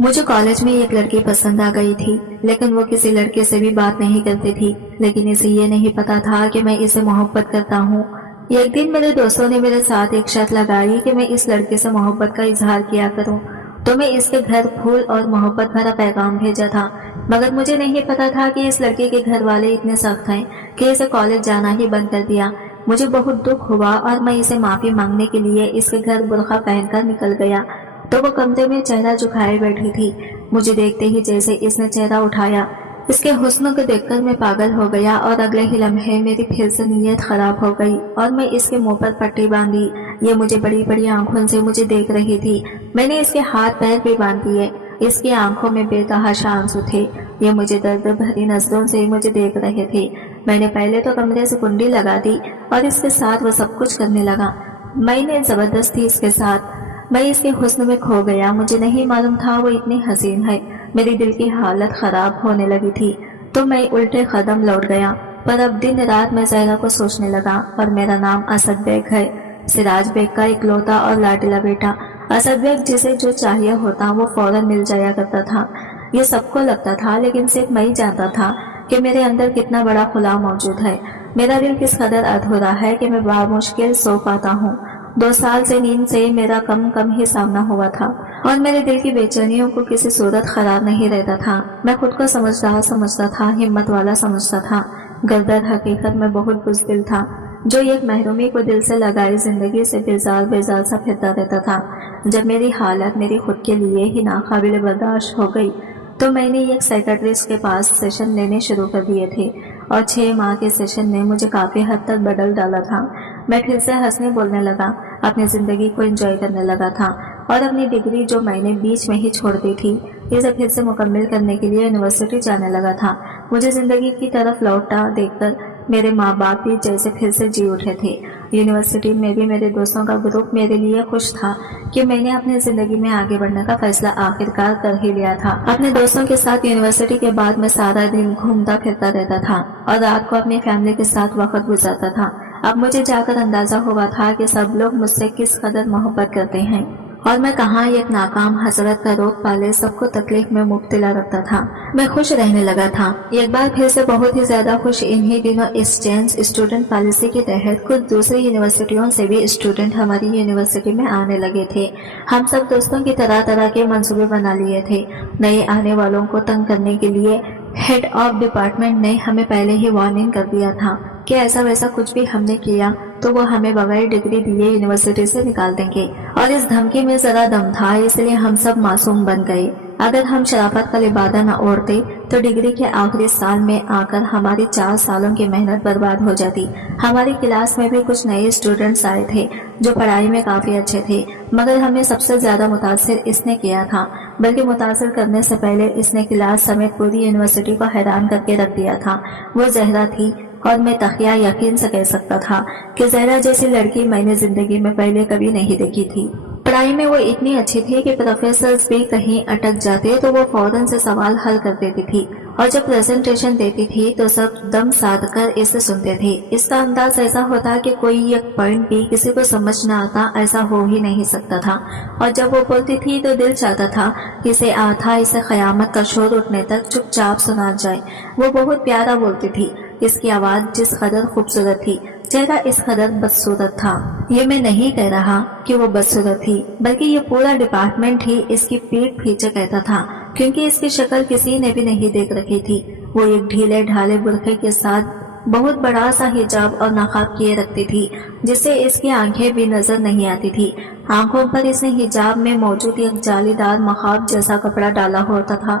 मुझे कॉलेज में एक लड़की पसंद आ गई थी, लेकिन वो किसी लड़के से भी बात नहीं करती थी। लेकिन इसे ये नहीं पता था कि मैं इसे मोहब्बत करता हूँ। एक दिन मेरे दोस्तों ने मेरे साथ एक शर्त लगाई कि मैं इस लड़के से मोहब्बत का इजहार किया करूँ, तो मैं इसके घर फूल और मोहब्बत भरा पैगाम भेजा था। मगर मुझे नहीं पता था कि इस लड़के के घर वाले इतने सख्त हैं कि इसे कॉलेज जाना ही बंद कर दिया। मुझे बहुत दुख हुआ और मैं इसे माफी मांगने के लिए इसके घर बुर्का पहनकर निकल गया, तो वो कमरे में चेहरा झुकाए बैठी थी। मुझे देखते ही जैसे इसने चेहरा उठाया, इसके हुस्न को देखकर मैं पागल हो गया और अगले ही लम्हे मेरी फिर से नीयत खराब हो गई और मैं इसके मुंह पर पट्टी बांधी। ये मुझे बड़ी बड़ी आंखों से मुझे देख रही थी। मैंने इसके हाथ पैर भी बांध दिए। इसकी आंखों में बेतहाशा आंसू थे। ये मुझे दर्द भरी नजरों से मुझे देख रहे थे। मैंने पहले तो कमरे से कुंडी लगा दी और इसके साथ वो सब कुछ करने लगा। मैंने जबरदस्ती इसके साथ मैं इसके हुस्न में खो गया। मुझे नहीं मालूम था वो इतनी हसीन है। मेरी दिल की हालत खराब होने लगी थी, तो मैं उल्टे कदम लौट गया। पर अब दिन रात मैं ज़हरा को सोचने लगा। और मेरा नाम असद बेग है, सिराज बेग का इकलौता और लाडला बेटा। असद बेग जिसे जो चाहिए होता वो फौरन मिल जाया करता था। ये सबको लगता था, लेकिन सिर्फ मैं ही जानता था कि मेरे अंदर कितना बड़ा खुला मौजूद है। मेरा दिल किस कदर अधूरा है कि मैं बामुश्किल सो पाता हूँ। 2 साल से नींद से मेरा कम ही सामना हुआ था और मेरे दिल की बेचैनियों को किसी सूरत खराब नहीं रहता था। मैं खुद को समझदार समझता था, हिम्मत वाला समझता था, गर्दर हकीकत में बहुत बुज़दिल था, जो एक महरूमी को दिल से लगाई जिंदगी से बेजार बेजार सा फिरता रहता था। जब मेरी हालत मेरी खुद के लिए ही नाकाबिल बर्दाश्त हो गई, तो मैंने एक साइकेट्रिस्ट के पास सेशन लेने शुरू कर दिए थे और 6 माह के सेशन ने मुझे काफ़ी हद तक बदल डाला था। मैं फिर से हंसने बोलने लगा, अपनी ज़िंदगी को एंजॉय करने लगा था और अपनी डिग्री जो मैंने बीच में ही छोड़ दी थी, इसे फिर से मुकम्मल करने के लिए यूनिवर्सिटी जाने लगा था। मुझे ज़िंदगी की तरफ लौटा देखकर मेरे माँ बाप भी जैसे फिर से जी उठे थे। यूनिवर्सिटी में भी मेरे दोस्तों का ग्रुप मेरे लिए खुश था कि मैंने अपनी ज़िंदगी में आगे बढ़ने का फैसला आखिरकार कर ही लिया था। अपने दोस्तों के साथ यूनिवर्सिटी के बाद मैं सारा दिन घूमता फिरता रहता था और रात को अपनी फैमिली के साथ वक्त गुजारता था। अब मुझे जाकर अंदाजा हुआ था कि सब लोग मुझसे किस कदर मोहब्बत करते हैं और मैं कहाँ एक नाकाम हसरत का रोग पाले सबको तकलीफ में मुब्तला रखता था। मैं खुश रहने लगा था, एक बार फिर से बहुत ही ज्यादा खुश। इन्हीं दिनों एक्सचेंज स्टूडेंट पॉलिसी के तहत कुछ दूसरी यूनिवर्सिटियों से भी स्टूडेंट हमारी यूनिवर्सिटी में आने लगे थे। हम सब दोस्तों की तरह तरह के मंसूबे बना लिए थे। नए आने वालों को तंग करने के लिए हेड ऑफ डिपार्टमेंट ने हमें पहले ही वार्निंग कर दिया था कि ऐसा वैसा कुछ भी हमने किया तो वो हमें बगैर डिग्री दिए यूनिवर्सिटी से निकाल देंगे। और इस धमकी में जरा दम था, इसलिए हम सब मासूम बन गए। अगर हम शराफत का लिबादा न ओढ़ते तो डिग्री के आखिरी साल में आकर हमारी 4 सालों की मेहनत बर्बाद हो जाती। हमारी क्लास में भी कुछ नए स्टूडेंट्स आए थे जो पढ़ाई में काफ़ी अच्छे थे, मगर हमें सबसे ज़्यादा मुतासिर इसने किया था। बल्कि मुतासिर करने से पहले इसने क्लास समेत पूरी यूनिवर्सिटी को हैरान करके रख दिया था। वो ज़हरा थी और मैं तकिया यकीन से कह सकता था कि ज़हरा जैसी लड़की मैंने ज़िंदगी में पहले कभी नहीं देखी थी। पढ़ाई में वो इतनी अच्छी थी कि प्रोफेसर्स भी कहीं अटक जाते तो वो फौरन से सवाल हल कर देती थी और जब प्रेजेंटेशन देती थी तो सब दम साध कर इसे सुनते थे। इसका अंदाज ऐसा होता कि कोई एक पॉइंट भी किसी को समझ न आता, ऐसा हो ही नहीं सकता था। और जब वो बोलती थी तो दिल चाहता था कि इसे क़यामत का शोर उठने तक चुपचाप सुना जाए। वो बहुत प्यारा बोलती थी। इसकी आवाज़ जिस कदर खूबसूरत थी, चेहरा इस कदर बदसूरत था। ये मैं नहीं कह रहा कि वो बदसूरत थी, बल्कि ये पूरा डिपार्टमेंट ही इसकी पीठ पीछे कहता था, क्योंकि इसकी शक्ल किसी ने भी नहीं देख रखी थी। वो एक ढीले ढाले बुर्के के साथ बहुत बड़ा सा हिजाब और नकाब किए रखती थी, जिससे इसकी आंखें भी नजर नहीं आती थी। आंखों पर इसने हिजाब में मौजूद एक जालीदार मखाब जैसा कपड़ा डाला होता था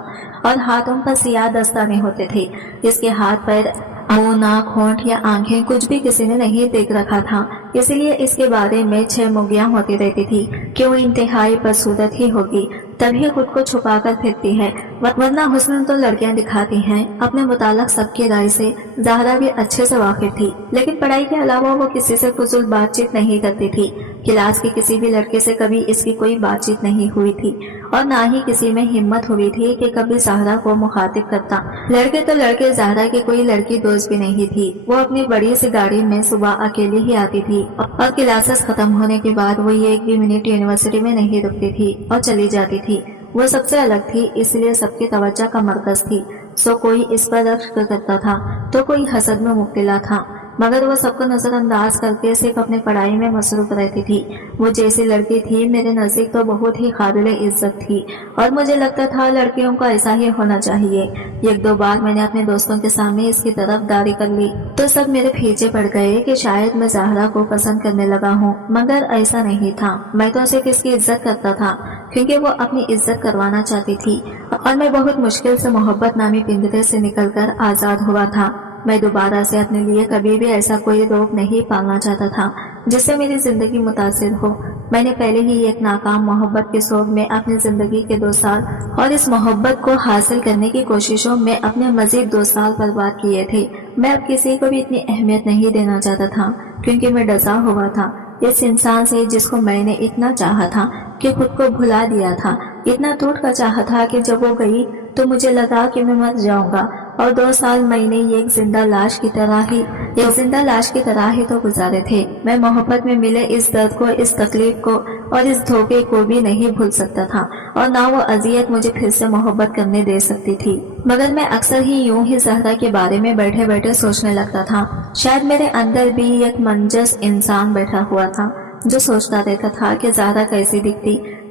और हाथों पर सियाह दस्ताने होते थे। इसके हाथ पैर, मुंह, नाक, होंठ या आंखें कुछ भी किसी ने नहीं देख रखा था, इसलिए इसके बारे में 6 मुगियां होती रहती थी कि वो इंतहाई बदसूरत ही होगी, तभी खुद को छुपा कर फिरती है, वरना हुस्न तो लड़कियां दिखाती हैं। अपने मुताल्लिक सबकी राय से ज़हरा भी अच्छे से वाकिफ थी, लेकिन पढ़ाई के अलावा वो किसी से फजूल बातचीत नहीं करती थी। क्लास के किसी भी लड़के से कभी इसकी कोई बातचीत नहीं हुई थी और ना ही किसी में हिम्मत हुई थी कि कभी ज़हरा को मुखातिब करता। लड़के तो लड़के, ज़हरा की कोई लड़की दोस्त भी नहीं थी। वो अपनी बड़ी सी गाड़ी में सुबह अकेली ही आती थी और क्लासेस खत्म होने के बाद वो 1 भी मिनट यूनिवर्सिटी में नहीं रुकती थी और चली जाती थी। वो सबसे अलग थी, इसलिए सबकी तवज्जो का मरकज थी। सो कोई इस पर रश्क करता था तो कोई हसद में मुब्तला था, मगर वो सबको नजरअंदाज करके सिर्फ अपनी पढ़ाई में मसरूफ रहती थी। वो जैसी लड़की थी मेरे नज़दीक तो बहुत ही काबिल इज्जत थी और मुझे लगता था लड़कियों को ऐसा ही होना चाहिए। एक दो बार मैंने अपने दोस्तों के सामने इसकी तरफदारी कर ली तो सब मेरे पीछे पड़ गए कि शायद मैं ज़हरा को पसंद करने लगा हूँ, मगर ऐसा नहीं था। मैं तो सिर्फ इसकी इज्जत करता था क्योंकि वो अपनी इज्जत करवाना चाहती थी और मैं बहुत मुश्किल से मोहब्बत नामी पिंजरे से निकलकर आज़ाद हुआ था। मैं दोबारा से अपने लिए कभी भी ऐसा कोई रोग नहीं पालना चाहता था जिससे मेरी जिंदगी मुतासिर हो। मैंने पहले ही एक नाकाम मोहब्बत के शौक में अपनी जिंदगी के 2 साल और इस मोहब्बत को हासिल करने की कोशिशों में अपने मजीद 2 साल बर्बाद किए थे। मैं अब किसी को भी इतनी अहमियत नहीं देना चाहता था क्योंकि मैं डसा हुआ था इस इंसान से जिसको मैंने इतना चाहा था कि खुद को भुला दिया था। इतना टूट कर चाहा था कि जब वो गई तो मुझे लगा कि मैं मर जाऊंगा और 2 साल मैंने एक जिंदा लाश की तरह ही तो गुजारे थे। मैं मोहब्बत में मिले इस दर्द को, इस तकलीफ को और इस धोखे को भी नहीं भूल सकता था और ना वो अजियत मुझे फिर से मोहब्बत करने दे सकती थी। मगर मैं अक्सर ही यूं ही ज़हरा के बारे में बैठे बैठे सोचने लगता था। शायद मेरे अंदर भी एक मंजस इंसान बैठा हुआ था जो सोचता रहता था कि ज़हरा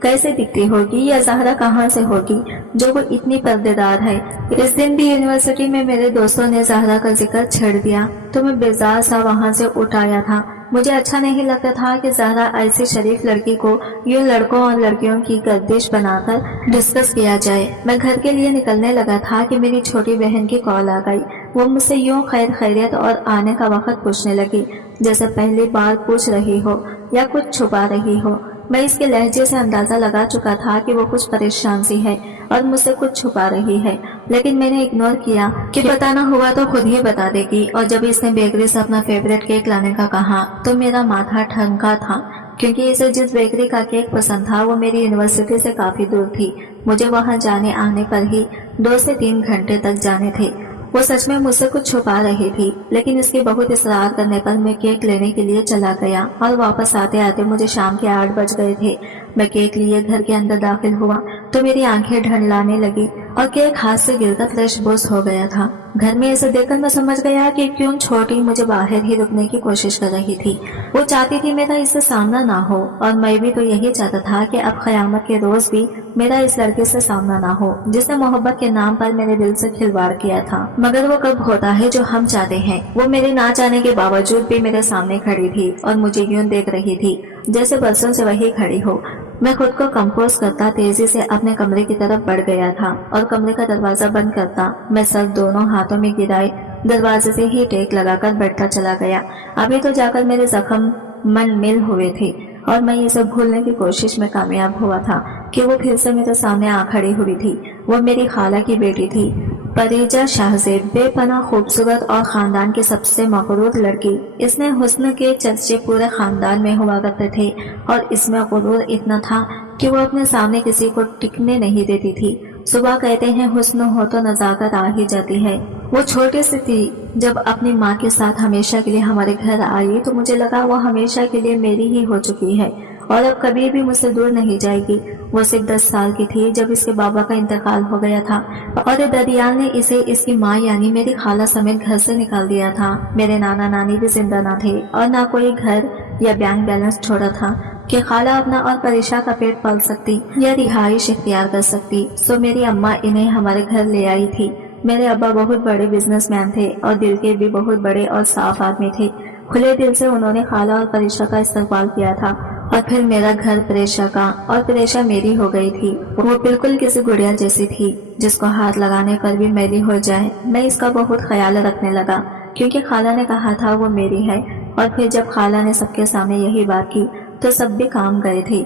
कैसे दिखती होगी या ज़हरा कहाँ से होगी जो वो इतनी पर्देदार है। इस दिन भी यूनिवर्सिटी में मेरे दोस्तों ने ज़हरा का जिक्र छेड़ दिया तो मैं बेजार सा वहाँ से उठ आया था। मुझे अच्छा नहीं लगता था कि ज़हरा ऐसी शरीफ लड़की को यूं लड़कों और लड़कियों की गर्दिश बनाकर डिस्कस किया जाए। मैं घर के लिए निकलने लगा था कि मेरी छोटी बहन की कॉल आ गई। वो मुझसे यूं खैरियत और आने का वक्त पूछने लगी जैसे पहली बार पूछ रही हो या कुछ छुपा रही हो। मैं इसके लहजे से अंदाजा लगा चुका था कि वो कुछ परेशान सी है और मुझसे कुछ छुपा रही है, लेकिन मैंने इग्नोर किया कि बताना हुआ तो खुद ही बता देगी। और जब इसने बेकरी से अपना फेवरेट केक लाने का कहा तो मेरा माथा ठनका था क्योंकि इसे जिस बेकरी का केक पसंद था वो मेरी यूनिवर्सिटी से काफी दूर थी। मुझे वहां जाने आने पर ही 2 से 3 घंटे तक जाने थे। वो सच में मुझसे कुछ छुपा रही थी, लेकिन इसके बहुत इसरार करने पर मैं केक लेने के लिए चला गया और वापस आते आते मुझे शाम के 8 बज गए थे। मैं केक लिए घर के अंदर दाखिल हुआ तो मेरी आंखें ढंढलाने लगी और केक हाथ से गिरकर फ्रेश बोस हो गया था। घर में इसे देखकर मैं समझ गया कि क्यों छोटी मुझे बाहर ही रुकने की कोशिश कर रही थी। वो चाहती थी मेरा इससे सामना ना हो और मैं भी तो यही चाहता था कि अब क़यामत के रोज भी मेरा इस लड़के से सामना ना हो जिसने मोहब्बत के नाम पर मेरे दिल से खिलवाड़ किया था। मगर वो कब होता है जो हम चाहते हैं। वो मेरे ना चाहने के बावजूद भी मेरे सामने खड़ी थी और मुझे यूं देख रही थी जैसे बरसों से वही खड़ी हो। मैं खुद को कंपोज करता तेजी से अपने कमरे की तरफ बढ़ गया था और कमरे का दरवाजा बंद करता मैं सर दोनों हाथों में गिराए दरवाजे से ही टेक लगाकर बैठता चला गया। अभी तो जाकर मेरे जख्म मन मिल हुए थे और मैं ये सब भूलने की कोशिश में कामयाब हुआ था कि वो फिर से मेरे सामने आ खड़ी हुई थी। वो मेरी खाला की बेटी थी, परीजा शाहजेब, बेपनाह खूबसूरत और खानदान की सबसे मकरूर लड़की। इसने हुस्न के चर्चे पूरे खानदान में हुआ करते थे और इसमें गुरूर इतना था कि वो अपने सामने किसी को टिकने नहीं देती थी। सुबह कहते हैं हुस्न हो तो नजाकत आ ही जाती है। वो छोटी सी थी जब अपनी माँ के साथ हमेशा के लिए हमारे घर आई तो मुझे लगा वो हमेशा के लिए मेरी ही हो चुकी है और अब कभी भी मुझसे दूर नहीं जाएगी। वो सिर्फ 10 साल की थी जब इसके बाबा का इंतकाल हो गया था और दरियाल ने इसे इसकी माँ यानी मेरी खाला समेत घर से निकाल दिया था। मेरे नाना नानी भी जिंदा ना थे और ना कोई घर या बैंक बैलेंस छोड़ा था कि खाला अपना और परेशा का पेट पाल सकती या रिहाइश इख्तियार कर सकती। सो मेरी अम्मा इन्हें हमारे घर ले आई थी। मेरे अब्बा बहुत बड़े बिजनेसमैन थे और दिल के भी बहुत बड़े और साफ आदमी थे। खुले दिल से उन्होंने खाला और परेशा का इस्तेमाल किया था और फिर मेरा घर परेशा का और परेशा मेरी हो गई थी। वो बिल्कुल किसी गुड़िया जैसी थी जिसको हाथ लगाने पर भी मैली हो जाए। मैं इसका बहुत ख्याल रखने लगा क्योंकि खाला ने कहा था वो मेरी है और फिर जब खाला ने सबके सामने यही बात की तो सब भी काम गए थे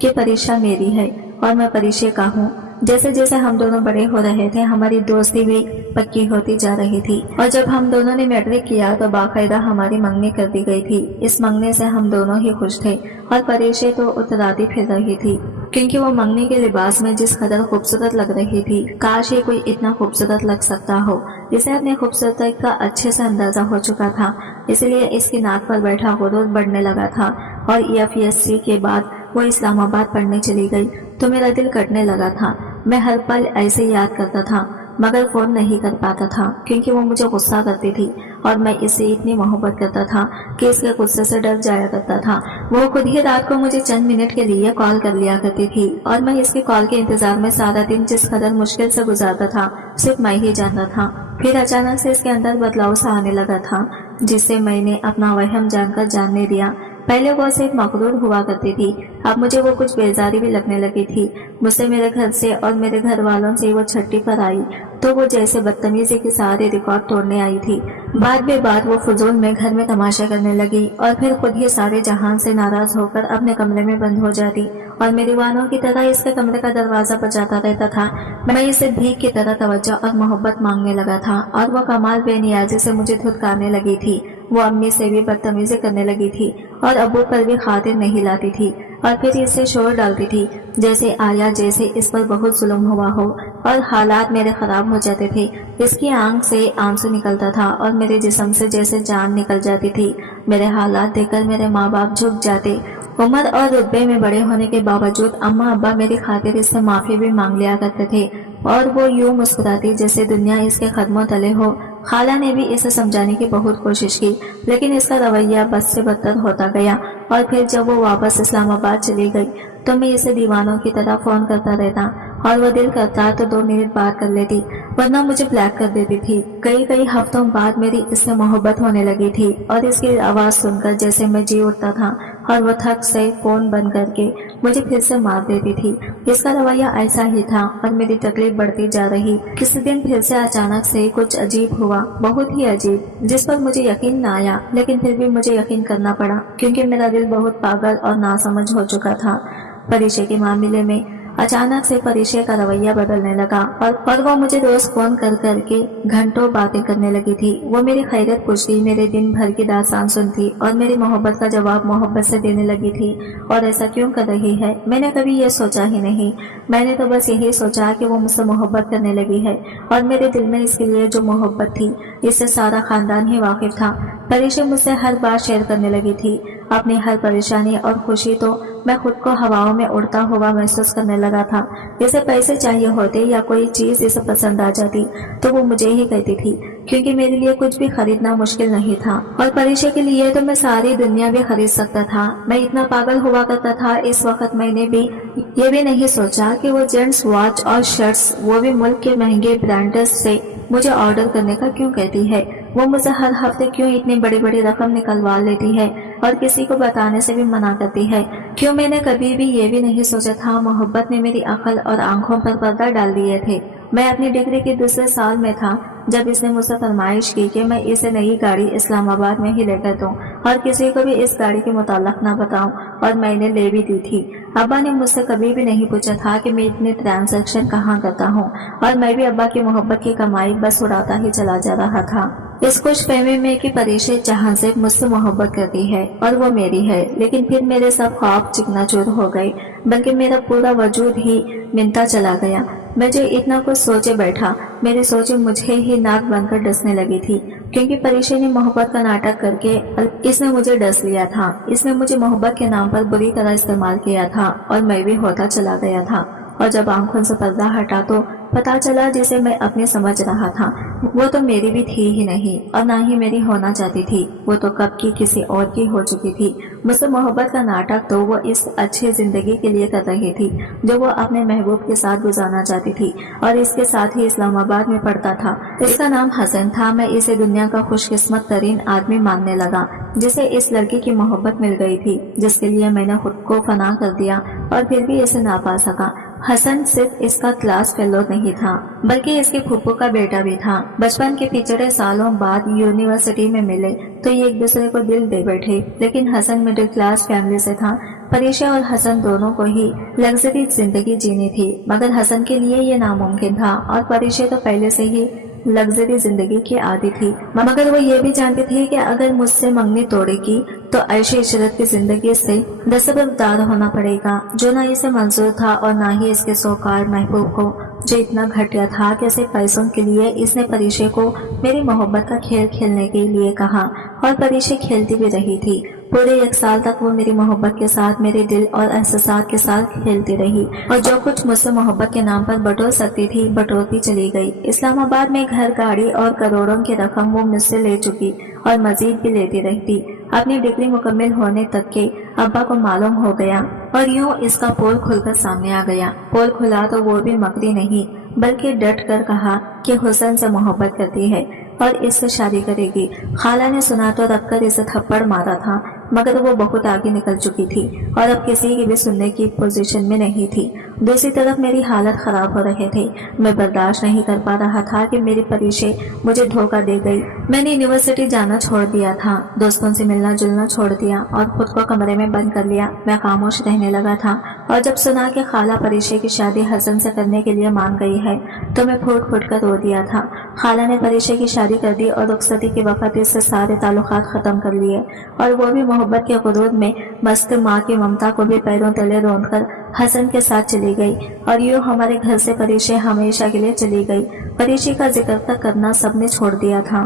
कि परेशा मेरी है और मैं परेशे का हूँ। जैसे जैसे हम दोनों बड़े हो रहे थे हमारी दोस्ती भी पक्की होती जा रही थी और जब हम दोनों ने मैट्रिक किया तो बाकायदा हमारी मंगनी कर दी गई थी। इस मंगने से हम दोनों ही खुश थे और परेशे तो उतराती फिर रही थी क्योंकि वो मंगनी के लिबास में जिस कदर खूबसूरत लग रही थी काश ये कोई इतना खूबसूरत लग सकता हो। इसे अपनी खूबसूरती का अच्छे से अंदाजा हो चुका था, इसलिए इसकी नाक पर बैठा गुरूर बढ़ने लगा था और EFSC के बाद वो इस्लाम आबाद पढ़ने चली गई तो मेरा दिल कटने लगा था। मैं हर पल ऐसे याद करता था, मगर फोन नहीं कर पाता था क्योंकि वो मुझे गुस्सा करती थी और मैं इससे इतनी मोहब्बत करता था कि इसके गुस्से से डर जाया करता था। वो खुद ही रात को मुझे चंद मिनट के लिए कॉल कर लिया करती थी और मैं इसके कॉल के इंतजार में सारा दिन जिस कदर मुश्किल से गुजारता था सिर्फ मैं ही जानता था। फिर अचानक से इसके अंदर बदलाव सा आने लगा था, जिससे मैंने अपना वहम जानकर जानने दिया। पहले वो सिर्फ मकरूर हुआ करती थी, अब मुझे वो कुछ बेजारी भी लगने लगी थी। मुझसे, मेरे घर से और मेरे घर वालों से वो छट्टी पर आई तो वो जैसे बदतमीजी के सारे रिकॉर्ड तोड़ने आई थी। बाद बे बाद वो फजूल में घर में तमाशा करने लगी और फिर खुद ही सारे जहान से नाराज होकर अपने कमरे में बंद हो जाती और मेरी वालों की तरह इसके कमरे का दरवाजा बजाता रहता था। मैं इसे भीख की तरह तवज्जो और मोहब्बत मांगने लगा था और वो कमाल बेनियाजी से मुझे धुतकारने लगी थी। वो अम्मी से भी बदतमीजी करने लगी थी और अब्बू पर भी खातिर नहीं लाती थी और फिर इससे शोर डालती थी जैसे आया जैसे इस पर बहुत जुल्म हुआ हो और हालात मेरे खराब हो जाते थे। इसकी आंख से आंसू निकलता था और मेरे जिस्म से जैसे जान निकल जाती थी। मेरे हालात देखकर मेरे माँ बाप झुक जाते। उम्र और रुतबे में बड़े होने के बावजूद अम्मा अब्बा मेरी खातिर इससे माफी भी मांग लिया करते थे और वो यूं मुस्कुराती जैसे दुनिया इसके कदमों तले हो। खाला ने भी इसे समझाने की बहुत कोशिश की, लेकिन इसका रवैया बद से बदतर होता गया और फिर जब वो वापस इस्लामाबाद चली गई तो मैं इसे दीवानों की तरह फोन करता रहता और वो दिल करता तो 2 मिनट बात कर लेती, वरना मुझे ब्लॉक कर देती थी। कई हफ्तों बाद मेरी इससे मोहब्बत होने लगी थी और इसकी आवाज सुनकर जैसे मैं जी उठता था और वो थक से फोन बंद करके मुझे फिर से मार देती थी। इसका रवैया ऐसा ही था और मेरी तकलीफ बढ़ती जा रही। किसी दिन फिर से अचानक से कुछ अजीब हुआ, बहुत ही अजीब, जिस पर मुझे यकीन न आया, लेकिन फिर भी मुझे यकीन करना पड़ा क्योंकि मेरा दिल बहुत पागल और नासमझ हो चुका था। परिचय के मामले में अचानक से परिचय का रवैया बदलने लगा और वो मुझे रोज फोन कर करके घंटों बातें करने लगी थी। वो मेरी खैरियत पूछती, मेरे दिन भर की दास्तान सुनती और मेरी मोहब्बत का जवाब मोहब्बत से देने लगी थी। और ऐसा क्यों कर रही है मैंने कभी ये सोचा ही नहीं। मैंने तो बस यही सोचा कि वो मुझसे मोहब्बत करने लगी है और मेरे दिल में इसके लिए जो मोहब्बत थी इससे सारा खानदान ही वाकिफ था। परिचय मुझसे हर बात शेयर करने लगी थी, अपनी हर परेशानी और खुशी। तो मैं खुद को हवाओं में उड़ता हुआ महसूस करने लगा था। इसे पैसे चाहिए होते या कोई चीज इसे पसंद आ जाती तो वो मुझे ही कहती थी, क्योंकि मेरे लिए कुछ भी खरीदना मुश्किल नहीं था और परिचय के लिए तो मैं सारी दुनिया भी खरीद सकता था। मैं इतना पागल हुआ करता था। इस वक्त मैंने भी ये भी नहीं सोचा कि वो जेंट्स वॉच और शर्ट्स, वो भी मुल्क के महंगे ब्रांड्स से मुझे ऑर्डर करने का क्यों कहती है। वो मुझे हर हफ्ते क्यों इतनी बड़ी बड़ी रकम निकलवा लेती है और किसी को बताने से भी मना करती है। क्यों मैंने कभी भी ये भी नहीं सोचा था मोहब्बत ने मेरी अकल और आंखों पर पर्दा डाल दिए थे। मैं अपनी डिग्री के दूसरे साल में था जब इसने मुझसे फरमाइश की कि मैं इसे नई गाड़ी इस्लामाबाद में ही लेकर दूं और किसी को भी इस गाड़ी के मुताल्लिक ना बताऊं, और मैंने ले भी दी थी। अब्बा ने मुझसे कभी भी नहीं पूछा था कि मैं इतने ट्रांजैक्शन कहाँ करता हूँ और मैं भी अब्बा की मोहब्बत की कमाई बस उड़ाता ही चला जा रहा था। इस खुशफहमी में कि परिचय जहां से मुझसे मोहब्बत करती है और वो मेरी है, लेकिन फिर मेरे सब ख्वाब चिकनाचूर हो गए, बल्कि मेरा पूरा वजूद ही मिनता चला गया। मैं जो इतना कुछ सोचे बैठा, मेरी सोचें मुझे ही नाक बनकर डसने लगी थी, क्योंकि परिचय ने मोहब्बत का नाटक करके इसने मुझे डस लिया था। इसने मुझे मोहब्बत के नाम पर बुरी तरह इस्तेमाल किया था और मैं भी होता चला गया था। और जब आंखों से पर्दा हटा तो पता चला जिसे मैं अपने समझ रहा था वो तो मेरी भी थी ही नहीं और ना ही मेरी होना चाहती थी। वो तो कब की किसी और की हो चुकी थी। मुझसे मोहब्बत का नाटक तो वो इस अच्छी जिंदगी के लिए कर रही थी जो वो अपने महबूब के साथ गुजारना चाहती थी और इसके साथ ही इस्लामाबाद में पढ़ता था। इसका नाम हसन था। मैं इसे दुनिया का खुशकिस्मत तरीन आदमी मानने लगा जिसे इस लड़की की मोहब्बत मिल गई थी, जिसके लिए मैंने खुद को फना कर दिया और फिर भी इसे ना पा सका। हसन सिर्फ इसका क्लास फेलो नहीं था, बल्कि इसके फूफू का बेटा भी था। बचपन के पिछड़े सालों बाद यूनिवर्सिटी में मिले तो ये एक दूसरे को दिल दे बैठे, लेकिन हसन मिडिल क्लास फैमिली से था। परिचय और हसन दोनों को ही लग्जरी जिंदगी जीनी थी, मगर हसन के लिए ये नामुमकिन था और परिचय तो पहले से ही लग्जरी जिंदगी की आदी थी। मगर वो ये भी जानती थी कि अगर मुझसे मंगनी तोड़ेगी तो ऐशे इशरत की जिंदगी से दस्तबरदार होना पड़ेगा, जो ना इसे मंजूर था और ना ही इसके सोकार महबूब को, जो इतना घटिया था कि सिर्फ पैसों के लिए इसने परिचय को मेरी मोहब्बत का खेल खेलने के लिए कहा और परिचय खेलती भी रही थी। पूरे 1 साल तक वो मेरी मोहब्बत के साथ मेरे दिल और एहसासात के साथ खेलती रही और जो कुछ मुझसे मोहब्बत के नाम पर बटोर सकती थी बटोरती चली गई। इस्लामाबाद में घर, गाड़ी और करोड़ों की रकम वो मुझसे ले चुकी और मजीद भी लेती रहती। अपनी डिग्री मुकम्मल होने तक के अब्बा को मालूम हो गया और यूं इसका पोल खुलकर सामने आ गया। पोल खुला तो वो भी मकरी नहीं बल्कि डट कर कहा कि हुसैन से मोहब्बत करती है और इससे शादी करेगी। खाला ने सुना तो रखकर इसे थप्पड़ मारा था, मगर वो बहुत आगे निकल चुकी थी और अब किसी की भी सुनने की पोजीशन में नहीं थी। दूसरी तरफ मेरी हालत खराब हो रहे थे। मैं बर्दाश्त नहीं कर पा रहा था कि मेरी परीक्षे मुझे धोखा दे गई। मैंने यूनिवर्सिटी जाना छोड़ दिया था, दोस्तों से मिलना जुलना छोड़ दिया और खुद को कमरे में बंद कर लिया। मैं खामोश रहने लगा था और जब सुना कि खाला परीक्षे की शादी हसन से करने के लिए मान गई है तो मैं फूट फूट कर रो दिया था। खाला ने परीक्षे की शादी कर दी और रुखसती के वक्त इससे सारे ताल्लुकात खत्म कर लिए और वो भी मोहब्बत के गुरूर में मस्त माँ की ममता को भी पैरों तले रौंद कर हसन के साथ चली गई और यूं हमारे घर से परीक्षे हमेशा के लिए चली गई। परीक्षे का जिक्र तक करना सबने छोड़ दिया था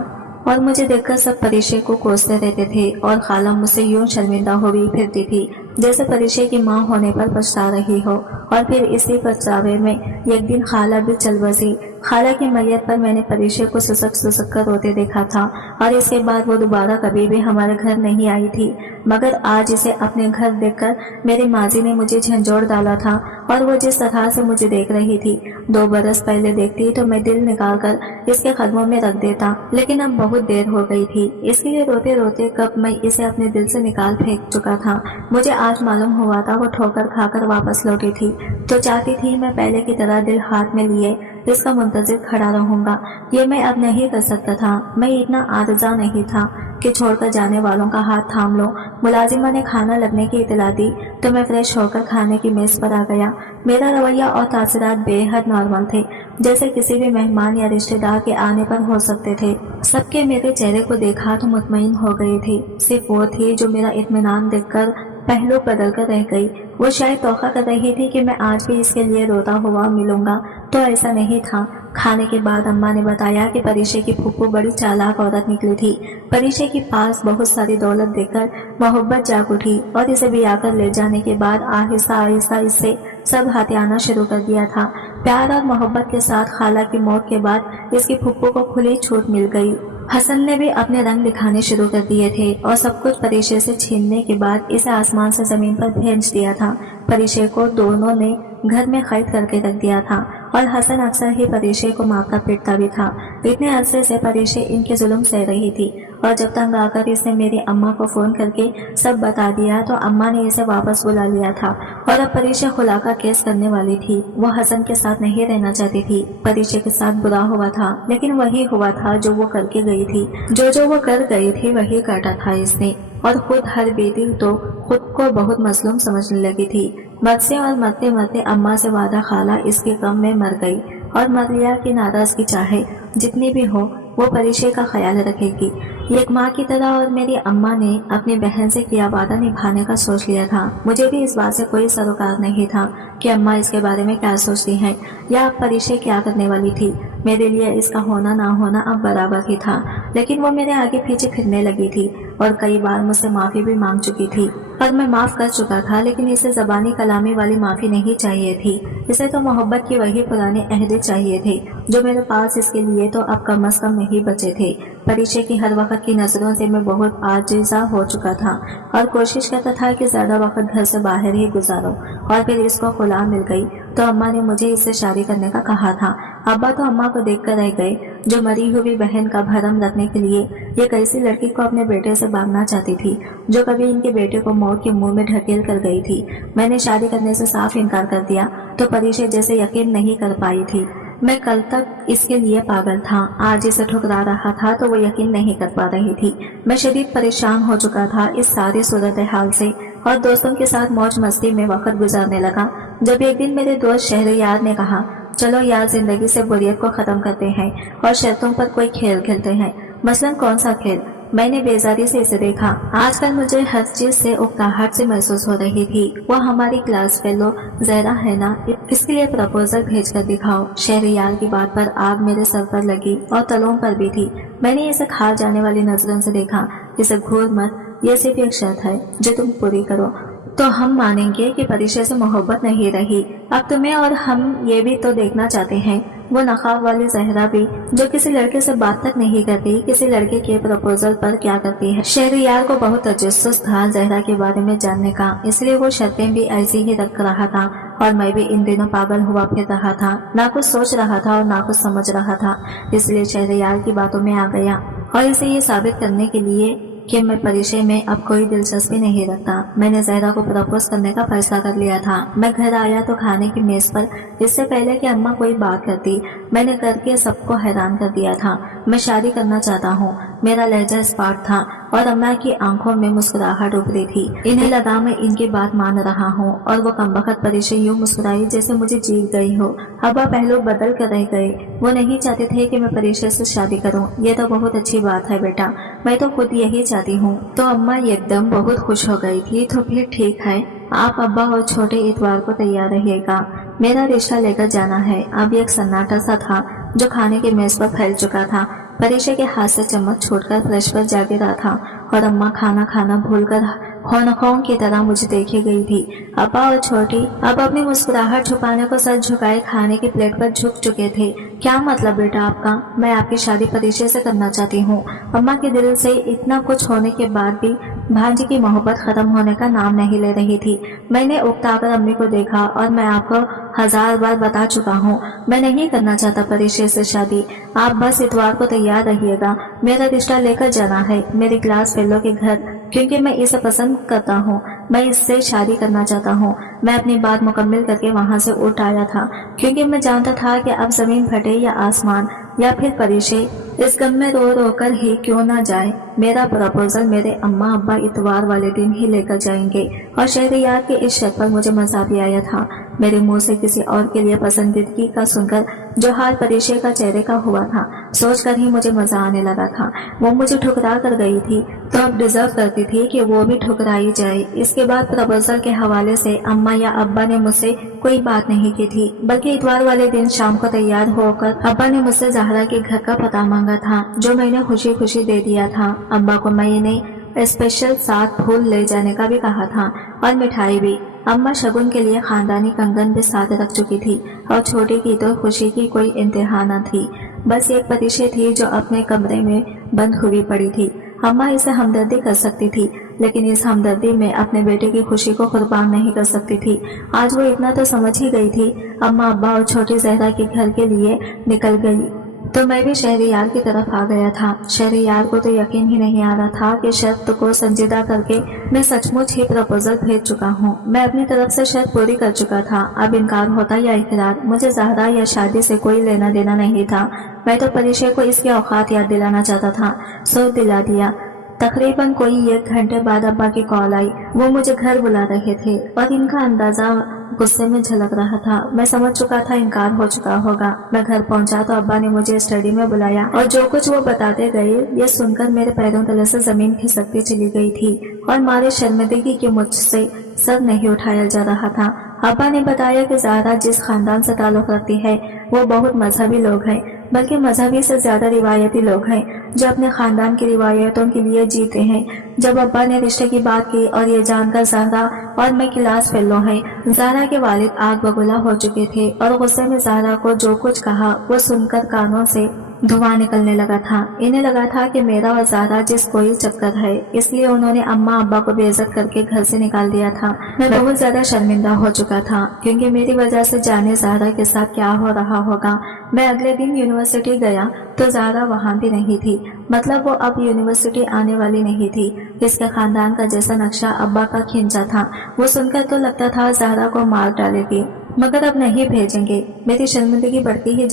और मुझे देखकर सब परीक्षे को कोसते रहते थे और खाला मुझसे यूं शर्मिंदा हो भी फिरती थी जैसे परीक्षे की माँ होने पर पछता रही हो। और फिर इसी पछतावे में एक दिन खाला भी चल बसी। खाला की मैयत पर मैंने परीक्षे को सुसक कर रोते देखा था और इसके बाद वो दोबारा कभी भी हमारे घर नहीं आई थी। मगर आज इसे अपने घर देखकर मेरी माजी ने मुझे झंझोड़ डाला था और वो जिस तरह से मुझे देख रही थी 2 बरस पहले देखती तो मैं दिल निकाल कर इसके कदमों में रख देता, लेकिन अब बहुत देर हो गई थी। इसके लिए रोते रोते कब मैं इसे अपने दिल से निकाल फेंक चुका था। मुझे आज मालूम हुआ था वो ठोकर खाकर वापस लौटी थी तो चाहती थी मैं पहले की तरह दिल हाथ में लिए इसका मुंतजिर खड़ा रहूंगा। ये मैं अब नहीं कर सकता था। मैं इतना आरजा नहीं था कि छोड़कर जाने वालों का हाथ थाम लो। मुलाजिमा ने खाना लगने की इतला दी तो मैं फ्रेश होकर खाने की मेज पर आ गया। मेरा रवैया और तासरात बेहद नॉर्मल थे, जैसे किसी भी मेहमान या रिश्तेदार के आने पर हो सकते थे। सबके मेरे चेहरे को देखा तो मुतमईन हो गए थे। सिर्फ वो थी जो मेरा इत्मीनान देखकर पहलू बदल कर रह गई। वो शायद तौखा कर रही थी कि मैं आज भी इसके लिए रोता हुआ मिलूंगा, तो ऐसा नहीं था। खाने के बाद अम्मा ने बताया कि परीक्षे की फूफू बड़ी चालाक औरत निकली थी। परीक्षे के पास बहुत सारी दौलत देकर मोहब्बत जाग उठी और इसे ब्याह कर ले जाने के बाद आहिस्ता आहिस्ता इससे सब हथियाना शुरू कर दिया था। प्यार और मोहब्बत के साथ खाला की मौत के बाद इसकी फूफू को खुली छूट मिल गई। हसन ने भी अपने रंग दिखाने शुरू कर दिए थे और सब कुछ परीक्षे से छीनने के बाद इसे आसमान से जमीन पर भेज दिया था। परीक्षे को दोनों ने घर में कैद करके रख दिया था और हसन अक्सर ही परीक्षे को मारता पीटता भी था। इतने अरसे से परीक्षे इनके जुल्म सह रही थी और जब तंग आकर इसने मेरी अम्मा को फोन करके सब बता दिया तो अम्मा ने इसे वापस बुला लिया था और अब परीक्षा खुला का केस करने वाली थी। वो हसन के साथ नहीं रहना चाहती थी। परीक्षा के साथ बुरा हुआ था, लेकिन वही हुआ था जो वो करके गई थी। जो वो कर गई थी वही काटा था इसने और खुद हर बेटी तो खुद को बहुत मजलूम समझने लगी थी। मरते और मरते मरते अम्मा से वादा खाला इसके गम में मर गई और मरिया की नाराजगी चाहे जितनी भी हो वो परीक्षा का ख्याल रखेगी एक माँ की तरह। और मेरी अम्मा ने अपनी बहन से किया वादा निभाने का सोच लिया था। मुझे भी इस बात से कोई सरोकार नहीं था कि अम्मा इसके बारे में क्या सोचती हैं या अब परीक्षा क्या करने वाली थी। मेरे लिए इसका होना ना होना अब बराबर ही था, लेकिन वो मेरे आगे पीछे फिरने लगी थी और कई बार मुझसे माफी भी मांग चुकी थी और मैं माफ कर चुका था, लेकिन इसे जबानी कलामी वाली माफी नहीं चाहिए थी। इसे तो मोहब्बत की वही पुराने अहदे चाहिए थे जो मेरे पास इसके लिए तो अब कम अज कम नहीं बचे थे। परीक्षा की हर वक्त की नजरों से मैं बहुत आजिज़ा हो चुका था और कोशिश करता था कि ज्यादा वक्त घर से बाहर ही गुजारो। और फिर इसको खुला मिल गई तो अम्मा ने मुझे इससे शादी करने का कहा था। अब्बा तो अम्मा को देखकर रह गए जो मरी हुई बहन का भरम रखने के लिए एक ऐसी लड़की को अपने बेटे से भागना चाहती थी जो कभी इनके बेटे को मौत के मुंह में ढकेल कर गई थी। मैंने शादी करने से साफ इनकार कर दिया तो परीक्षा जैसे यकीन नहीं कर पाई थी। मैं कल तक इसके लिए पागल था, आज इसे ठुकरा रहा था तो वो यकीन नहीं कर पा रही थी। मैं शदीद परेशान हो चुका था इस सारी सूरत हाल से और दोस्तों के साथ मौज मस्ती में वक्त गुजारने लगा जब एक दिन मेरे दोस्त शहरयार ने कहा, चलो यार जिंदगी से बोरियत को खत्म करते हैं और शर्तों पर कोई खेल खेलते हैं। मसलन कौन सा खेल? मैंने बेजारी से इसे देखा। आजकल मुझे हर चीज से उकताहट से महसूस हो रही थी। वो हमारी क्लास फेलो जहरा है ना, इसके लिए प्रपोजल भेज कर दिखाओ। शहरयार की बात पर आग मेरे सर पर लगी और तलों पर भी थी। मैंने इसे खा जाने वाली नजरों से देखा। इसे घूर मत, ये सिर्फ एक शर्त है जो तुम पूरी करो तो हम मानेंगे कि परिचय से मोहब्बत नहीं रही। अब तुम्हें और हम ये भी तो देखना चाहते हैं, वो नकाब वाली जहरा भी जो किसी लड़के से बात तक नहीं करती, किसी लड़के के प्रपोजल पर क्या करती है। शहरियार को बहुत तजस्सुस था जहरा के बारे में जानने का, इसलिए वो शर्तें भी ऐसी ही रख रहा था और मैं भी इन दिनों पागल हुआ फिर रहा था, ना कुछ सोच रहा था और ना कुछ समझ रहा था। इसलिए शहरियार की बातों में आ गया और इसे ये साबित करने के लिए कि मैं परिचय में अब कोई दिलचस्पी नहीं रखता, मैंने जहरा को प्रपोज करने का फैसला कर लिया था। मैं घर आया तो खाने की मेज पर इससे पहले कि अम्मा कोई बात करती, मैंने करके सबको हैरान कर दिया था। मैं शादी करना चाहता हूँ। मेरा लहजा स्पार्ट था और अम्मा की आंखों में मुस्कुराहट उभरी थी। इन्हें लगा मैं इनकी बात मान रहा हूँ और वो कमबख्त परिचय यूं मुस्कुराई जैसे मुझे जीत गई हो। अब्बा पहलू बदल कर रह गए, वो नहीं चाहते थे कि मैं परिचय से शादी करूँ। ये तो बहुत अच्छी बात है बेटा, मैं तो खुद यही चाहती हूँ। तो अम्मा एकदम बहुत खुश हो गई थी। तो फिर ठीक है, आप अब्बा और छोटे इतवार को तैयार रहिएगा, मेरा रिश्ता लेकर जाना है। अब एक सन्नाटा सा था जो खाने की मेज पर फैल चुका था। परिचय के हाथ से चम्मच छोड़कर फ्रेश पर जा गिरा था और अम्मा खाना खाना भूलकर खौनखों की तरह मुझे देखे गई थी। अब्बा और छोटी अब अपनी मुस्कुराहट छुपाने को सर झुकाए खाने की प्लेट पर झुक चुके थे। क्या मतलब बेटा आपका? मैं आपकी शादी परिचय से करना चाहती हूँ। अम्मा के दिल से इतना कुछ होने के बाद भी भांजी की मोहब्बत खत्म होने का नाम नहीं ले रही थी। मैंने उकताकर अम्मी को देखा और मैं आपको 1000 बार बता चुका हूँ, मैं नहीं करना चाहता परिचय से शादी। आप बस इतवार को तैयार रहिएगा, मेरा रिश्ता लेकर जाना है मेरी क्लास फेलो के घर, क्योंकि मैं इसे पसंद करता हूँ, मैं इससे शादी करना चाहता हूँ। मैं अपनी बात मुकम्मल करके वहाँ से उठ आया था, क्योंकि मैं जानता था कि अब जमीन फटे या आसमान या फिर परिचय इस गम में रो रो कर ही क्यों ना जाए। मेरा प्रपोजल मेरे अम्मा अब्बा इतवार वाले दिन ही लेकर जाएंगे और शहरियार के इस शर्त पर मुझे मजा भी आया था। मेरे मुंह से किसी और के लिए पसंदीदगी का सुनकर जो हाल परिचय का चेहरे का हुआ था, सोचकर ही मुझे मजा आने लगा था। वो मुझे ठुकरा कर गई थी तो अब डिजर्व करती थी कि वो भी ठुकराई जाए। इसके बाद प्रपोजल के हवाले से अम्मा या अब्बा ने मुझसे कोई बात नहीं की थी, बल्कि इतवार वाले दिन शाम को तैयार होकर अब्बा ने मुझसे जहरा के घर का पता मांगा था, जो मैंने खुशी खुशी दे दिया था। अब्बा को मैंने स्पेशल 7 फूल ले जाने का भी कहा था और मिठाई भी। अम्मा शगुन के लिए खानदानी कंगन भी साथ रख चुकी थी और छोटी की तो खुशी की कोई इंतहा न थी। बस एक परिचय थी जो अपने कमरे में बंद हुई पड़ी थी। अम्मा इसे हमदर्दी कर सकती थी, लेकिन इस हमदर्दी में अपने बेटे की खुशी को कुर्बान नहीं कर सकती थी। आज वो इतना तो समझ ही गई थी। अम्मा अब्बा और छोटी जहरा के घर के लिए निकल गई तो मैं भी शहरियार की तरफ आ गया था। शहरियार को तो यकीन ही नहीं आ रहा था कि शर्त को संजीदा करके मैं सचमुच ही प्रपोजल भेज चुका हूँ। मैं अपनी तरफ से शर्त पूरी कर चुका था। अब इनकार होता या इकरार, मुझे जहरा या शादी से कोई लेना देना नहीं था। मैं तो परिचय को इसकी औकात याद दिलाना चाहता था, सो दिला दिया। तकरीबन कोई 1 घंटे बाद अब्बा की कॉल आई। वो मुझे घर बुला रहे थे और इनका अंदाजा गुस्से में झलक रहा था। मैं समझ चुका था इनकार हो चुका होगा। मैं घर पहुंचा तो अब्बा ने मुझे स्टडी में बुलाया और जो कुछ वो बताते गए ये सुनकर मेरे पैरों तले से जमीन खिसकती चली गई थी और मारे शर्मिंदगी के मुझसे सर नहीं उठाया जा रहा था। अब्बा ने बताया कि ज़हरा जिस खानदान से ताल्लुक़ रखती है वो बहुत मजहबी लोग हैं, बल्कि मजहबी से ज्यादा रिवायती लोग हैं जो अपने खानदान की रिवायतों के लिए जीते हैं। जब अब्बा ने रिश्ते की बात की और ये जानकर ज़हरा और मैं क्लास फेलो हैं, ज़हरा के वालिद आग बबूला हो चुके थे और गुस्से में ज़हरा को जो कुछ कहा वो सुनकर कानों से धुआं निकलने लगा था। इन्हें लगा था कि मेरा और ज़हरा जिस कोई चक्कर है, इसलिए उन्होंने अम्मा अब्बा को बेइज्जत करके घर से निकाल दिया था। मैं बहुत ज्यादा शर्मिंदा हो चुका था, क्योंकि मेरी वजह से जाने ज़हरा के साथ क्या हो रहा होगा। मैं अगले दिन यूनिवर्सिटी गया तो ज़हरा वहाँ भी नहीं थी, मतलब वो अब यूनिवर्सिटी आने वाली नहीं थी। इसके खानदान का जैसा नक्शा अब्बा का खींचा था, वो सुनकर तो लगता था ज़हरा को मार डालेगी, मगर अब नहीं भेजेंगे। मेरी शर्मिंदगी बढ़ती ही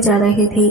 जा रही थी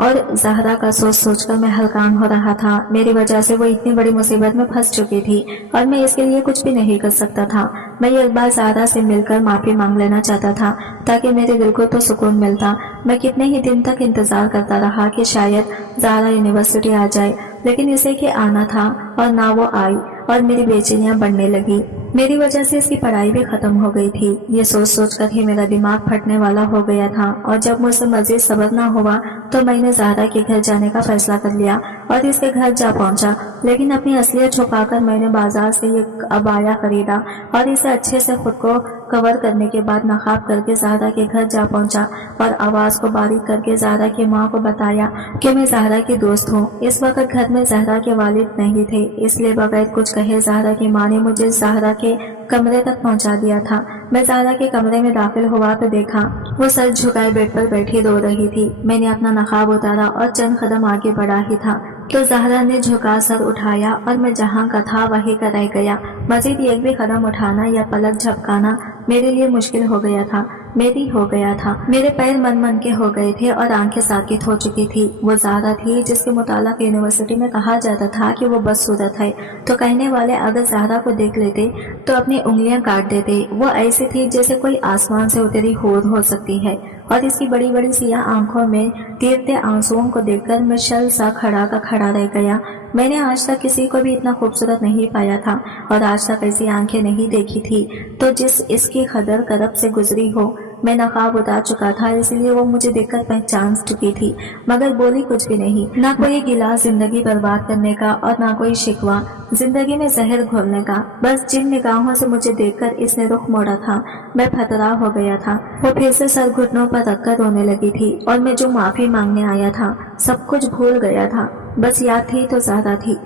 और ज़हरा का सोच सोचकर मैं हलकान हो रहा था। मेरी वजह से वो इतनी बड़ी मुसीबत में फंस चुकी थी और मैं इसके लिए कुछ भी नहीं कर सकता था। मैं एक बार ज़हरा से मिलकर माफ़ी मांग लेना चाहता था ताकि मेरे दिल को तो सुकून मिलता। मैं कितने ही दिन तक इंतज़ार करता रहा कि शायद ज़हरा यूनिवर्सिटी आ जाए, लेकिन इसे कि आना था और ना वो आई اور میری बेचैनियां बढ़ने लगी। मेरी वजह से इसकी पढ़ाई भी खत्म हो गई थी। ये सोच सोच कर ही मेरा दिमाग फटने वाला हो गया था और जब मुझसे मजीद सब्र न हुआ तो मैंने ज़हरा के घर जाने का फैसला कर लिया और इसके घर जा पहुंचा। लेकिन अपनी असलियत छुपाकर मैंने बाजार से ये अबाया खरीदा और इसे अच्छे से खुद को कवर करने के बाद नकाब करके ज़हरा के घर जा पहुंचा और आवाज़ को बारीक करके ज़हरा की माँ को बताया कि मैं ज़हरा की दोस्त हूँ। इस वक्त घर में ज़हरा के वालिद नहीं थे, इसलिए बगैर कुछ कहे ज़हरा की माँ ने मुझे ज़हरा के कमरे तक पहुंचा दिया था। मैं ज़हरा के कमरे में दाखिल हुआ तो देखा वो सर झुकाए बेड पर बैठी रो रही थी। मैंने अपना नकाब उतारा और चंद कदम आगे बढ़ा ही था तो ज़हरा ने झुका सर उठाया और मैं जहाँ का था वहीं का रह गया। मजीद एक भी कदम उठाना या पलक झपकाना मेरे लिए मुश्किल हो गया था। मेरे पैर मन मन के हो गए थे और आंखें साकित हो चुकी थी। वो ज़हरा थी जिसके मुतालिक यूनिवर्सिटी में कहा जाता था कि वो बदसूरत है, तो कहने वाले अगर ज़हरा को देख लेते तो अपनी उंगलियां काट देते। वो ऐसी थी जैसे कोई आसमान से उतरी हूर हो सकती है और इसकी बड़ी बड़ी सियाह आंखों में तीरते आंसुओं को देखकर मैं शल सा खड़ा का खड़ा रह गया। मैंने आज तक किसी को भी इतना खूबसूरत नहीं पाया था और आज तक ऐसी आंखें नहीं देखी थी तो जिस इसकी कदर करब से गुजरी हो। मैं नकाब उतार चुका था, इसलिए वो मुझे देखकर पहचान चुकी थी, मगर बोली कुछ भी नहीं। ना कोई गिला जिंदगी बर्बाद करने का और ना कोई शिकवा जिंदगी में जहर घोलने का। बस जिन निगाहों से मुझे देखकर इसने रुख मोड़ा था मैं फतरा हो गया था। वो फिर से सर घुटनों पर रखकर रोने लगी थी और मैं जो माफी मांगने आया था सब कुछ भूल गया था। बस याद थी तो ज़हरा थी।